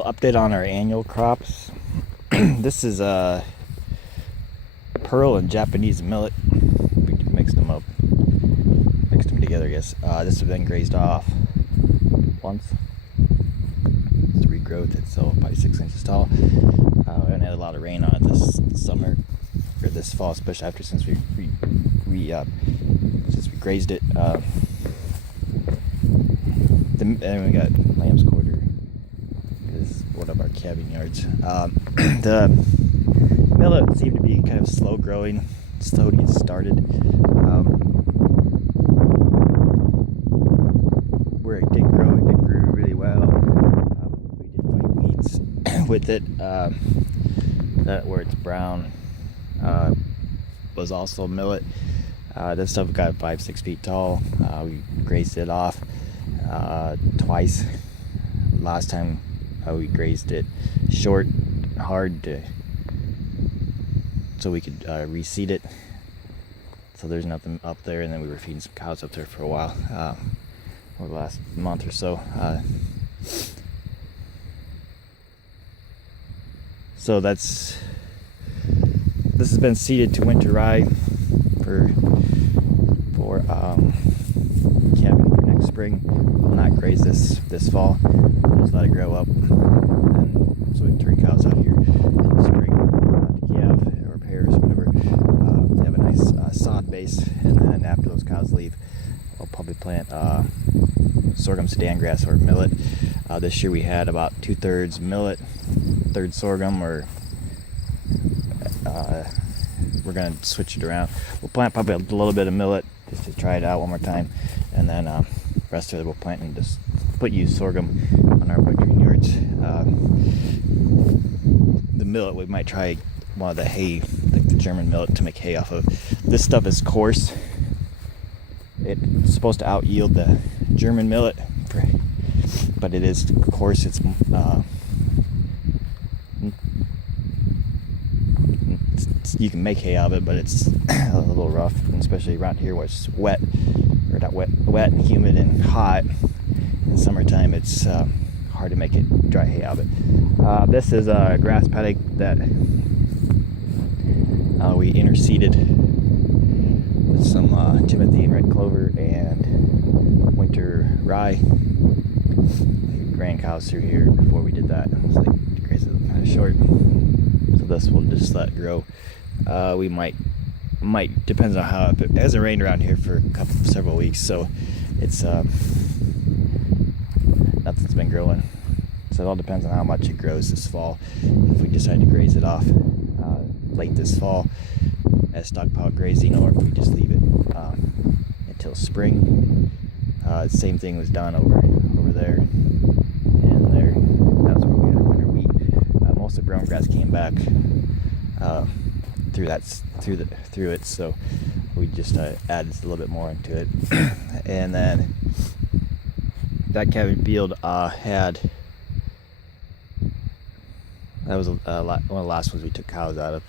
little update on our annual crops. This is pearl and Japanese millet. We mixed them together, I guess. This has been grazed off once. It's regrowth. It's probably 6 inches tall. We haven't had a lot of rain on it this summer or this fall, especially since we grazed it. And we got lamb's quarter is one of our calving yards. The millet seemed to be kind of slow growing, slow to get started. Where it did grow, it grew really well. We did fight weeds with it. That where it's brown was also millet. This stuff got 5-6 feet tall. We grazed it off twice. Last time we grazed it short, hard so we could reseed it. So there's nothing up there, and then we were feeding some cows up there for a while over the last month or so. So this has been seeded to winter rye for calving for next spring. We'll not graze this fall. We'll just let it grow up, and so we can turn cows out here in the spring to calve or pairs, whatever. They have a nice sod base, and then after those cows leave, we'll probably plant sorghum, sudan grass, or millet. This year we had about 2/3 millet, 1/3 sorghum, or we're going to switch it around. We'll plant probably a little bit of millet just to try it out one more time, and then the rest of it we'll plant and just use sorghum on our wintering yards. The millet, we might try one of the hay, like the German millet, to make hay off of. This stuff is coarse. It's supposed to out yield the German millet, but it is coarse. You can make hay out of it, but it's a little rough, especially around here where it's wet and humid and hot. In the summertime, it's hard to make it dry hay out of it. This is a grass paddock that we interseeded with some timothy and red clover and winter rye. We ran cows through here before we did that. It's like the grass is kind of short, so this will just let it grow. We might depends on how it hasn't rained around here for several weeks, so it's nothing's been growing. So it all depends on how much it grows this fall. If we decide to graze it off late this fall as stockpile grazing, or if we just leave it until spring. Same thing was done over there and there. That's where we had our winter wheat. Most of the brown grass came back through it, so we just added a little bit more into it. And then that calving field that was one of the last ones we took cows out of.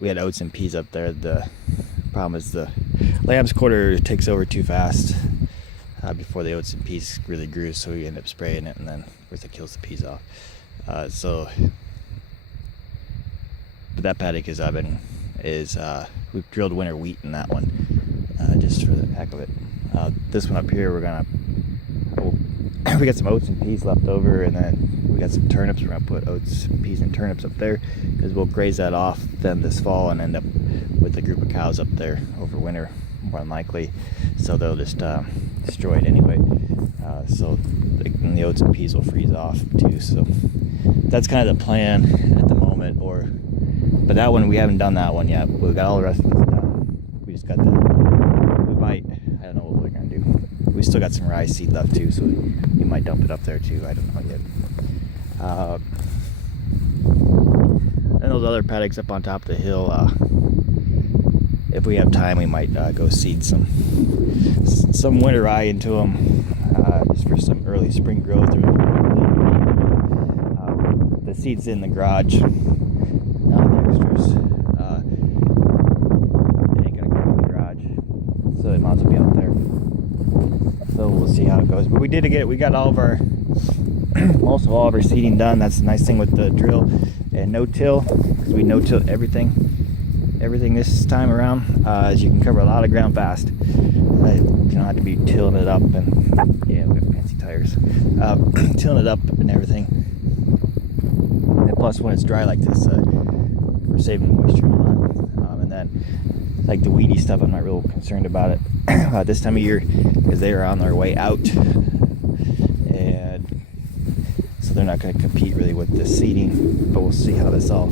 We had oats and peas up there. The problem is the lamb's quarter takes over too fast before the oats and peas really grew, so we end up spraying it, and then of course it kills the peas off. But that paddock we've drilled winter wheat in that one, just for the heck of it. This one up here, we got some oats and peas left over, and then we got some turnips. We're gonna put oats, peas, and turnips up there, because we'll graze that off then this fall and end up with a group of cows up there over winter, more than likely. So they'll just destroy it anyway. So the oats and peas will freeze off too. So that's kind of the plan at the moment. But that one, we haven't done that one yet. We got all the rest of this done. We just got that. I don't know what we're gonna do. We still got some rye seed left too, so we might dump it up there too. I don't know yet. And those other paddocks up on top of the hill, if we have time, we might go seed some winter rye into them, just for some early spring growth. The seed's in the garage. The extras, it ain't gonna grow in the garage, so it might as well be out there. So we'll see how it goes. But we got all of our most of all of our seeding done. That's the nice thing with the drill and no-till, because we no-till everything this time around. As you can cover a lot of ground fast. You don't have to be tilling it up, and yeah, we got fancy tires. Tilling it up and everything. And plus, when it's dry like this, we're saving moisture a lot. And then, like the weedy stuff, I'm not real concerned about it this time of year, because they are on their way out, and so they're not going to compete really with the seeding. But we'll see how this all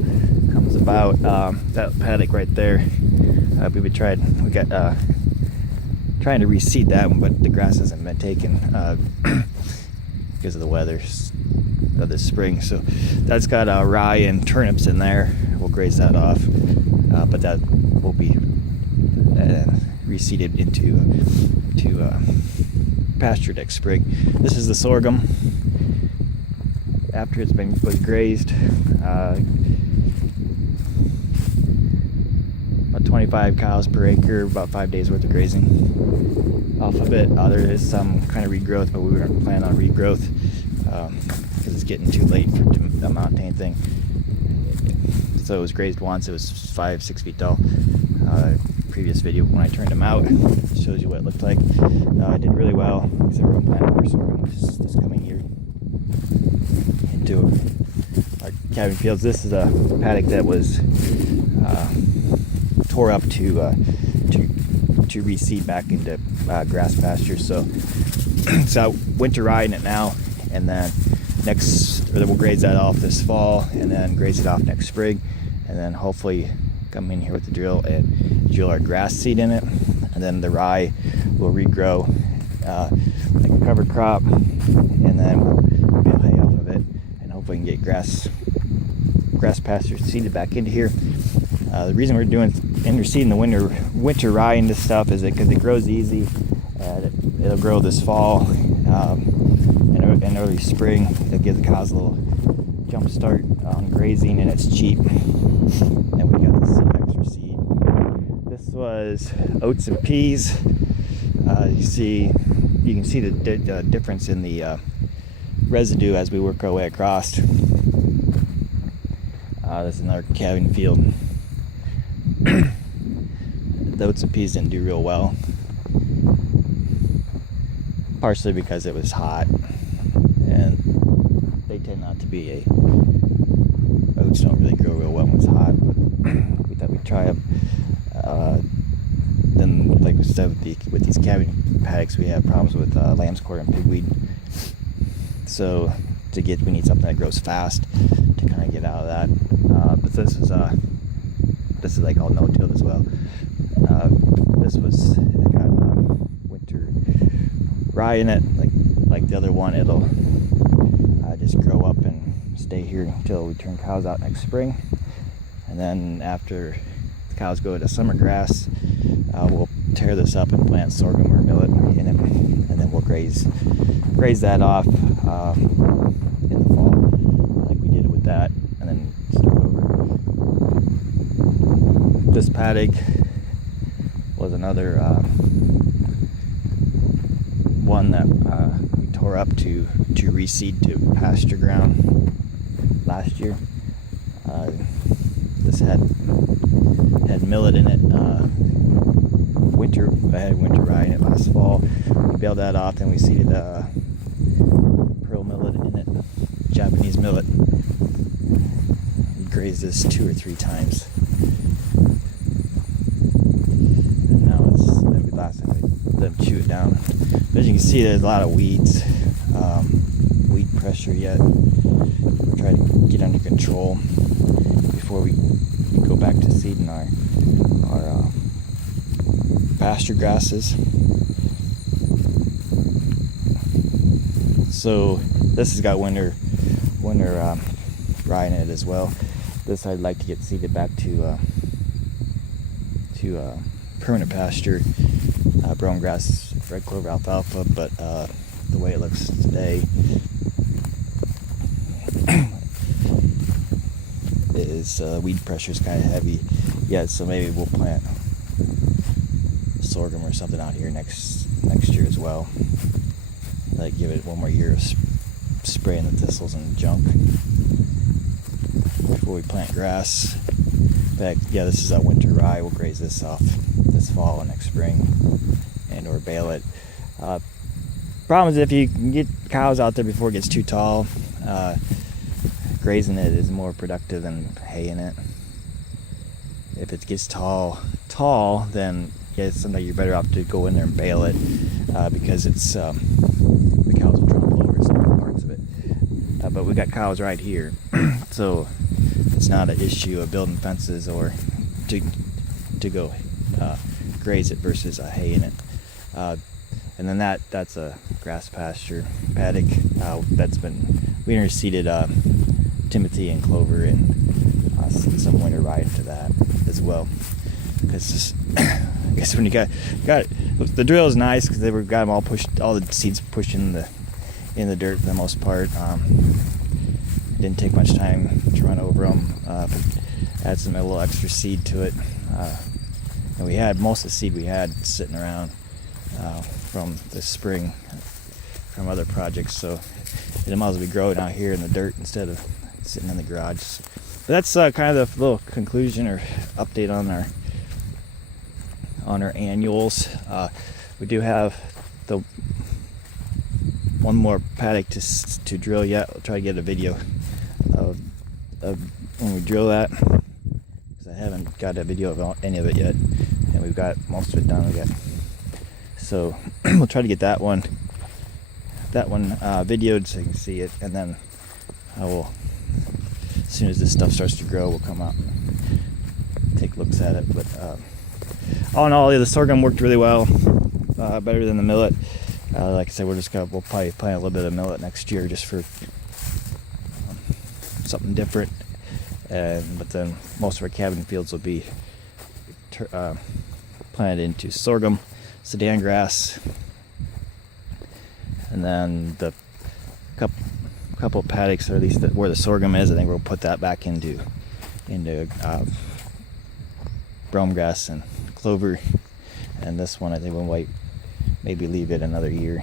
comes about. That paddock right there, we got trying to reseed that one, but the grass hasn't been taken because of the weather of this spring. So that's got rye and turnips in there. We'll graze that off, but that will be reseeded into pasture next spring. This is the sorghum after it's was grazed. About 25 cows per acre, about 5 days worth of grazing off of it. There is some kind of regrowth, but we weren't planning on regrowth because it's getting too late for the mount anything. So it was grazed once. It was 5-6 feet tall. Previous video when I turned them out shows you what it looked like. It did really well because they were planting more sorghum this coming year into our cabin fields. This is a paddock that was tore up to reseed back into grass pasture. So winter rye in it now, and then we'll graze that off this fall, and then graze it off next spring, and then hopefully come in here with the drill and drill our grass seed in it, and then the rye will regrow like a cover crop, and then we'll bale hay off of it, and hopefully we can get grass pasture seeded back into here. The reason we're doing interseeding the winter rye into stuff is because it grows easy. It'll grow this fall and early spring. It'll give the cows a little jump start on grazing, and it's cheap. And we got this extra seed. This was oats and peas. You can see the difference in the residue as we work our way across. This is another calving field. The oats and peas didn't do real well, partially because it was hot, and they tend not to be oats don't really grow real well when it's hot, but we thought we'd try them. Then, like we said, with these calving paddocks, we have problems with lamb's quarter and pigweed. So we need something that grows fast to kind of get out of that. But this is like all no-till as well. It's got winter rye in it, like the other one. It'll just grow up and stay here until we turn cows out next spring, and then after the cows go to summer grass, we'll tear this up and plant sorghum or millet in it, and then we'll graze that off in the fall, like we did with that, and then start over. This paddock was another one that we tore up to reseed to pasture ground last year. This had millet in it. I had winter rye in it last fall. We baled that off, and we seeded pearl millet in it, Japanese millet. We grazed this 2 or 3 times. And now maybe last time we let them chew it down. But as you can see, there's a lot of weeds, weed pressure yet. We're trying to get under control before we go back to seeding our pasture grasses. So this has got winter rye in it as well. This I'd like to get seeded back to permanent pasture, brome grass, red clover, alfalfa, but the way it looks today is weed pressure is kind of heavy. Yeah, so maybe we'll plant sorghum or something out here next year as well. Like give it one more year of spraying the thistles and junk before we plant grass. But yeah, this is a winter rye. We'll graze this off this fall and next spring, and or bale it. Problem is, if you can get cows out there before it gets too tall, grazing it is more productive than haying it. If it gets tall, then yeah, sometimes you're better off to go in there and bale it, because it's the cows will trample over some parts of it. But we got cows right here, so it's not an issue of building fences or to go graze it versus haying it. And then that's a grass pasture paddock that's been, we interseeded timothy and clover and some winter rye into that as well. Because I guess when you got the drill is nice because they got them all pushed, all the seeds pushed in the dirt for the most part. Didn't take much time to run over them. Add a little extra seed to it, and we had most of the seed we had sitting around from the spring from other projects, so it might as well be growing out here in the dirt instead of sitting in the garage. But that's kind of the little conclusion or update on our annuals. We do have the one more paddock to drill yet. I'll try to get a video of when we drill that, because I haven't got a video of any of it yet, and we've got most of it done. So we'll try to get that one videoed so you can see it, and then I will, as soon as this stuff starts to grow, we'll come out and take looks at it. But all in all, yeah, the sorghum worked really well, better than the millet. Like I said, we'll probably plant a little bit of millet next year just for something different. But then most of our cabin fields will be planted into sorghum, Sudan grass, and then the couple paddocks, or at least where the sorghum is, I think we'll put that back into brome grass and clover. And this one, I think we might maybe leave it another year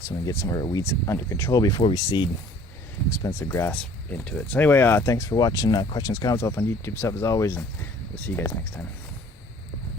so we can get some of our weeds under control before we seed expensive grass into it. So anyway, thanks for watching. Questions, comments off on YouTube stuff as always, and we'll see you guys next time.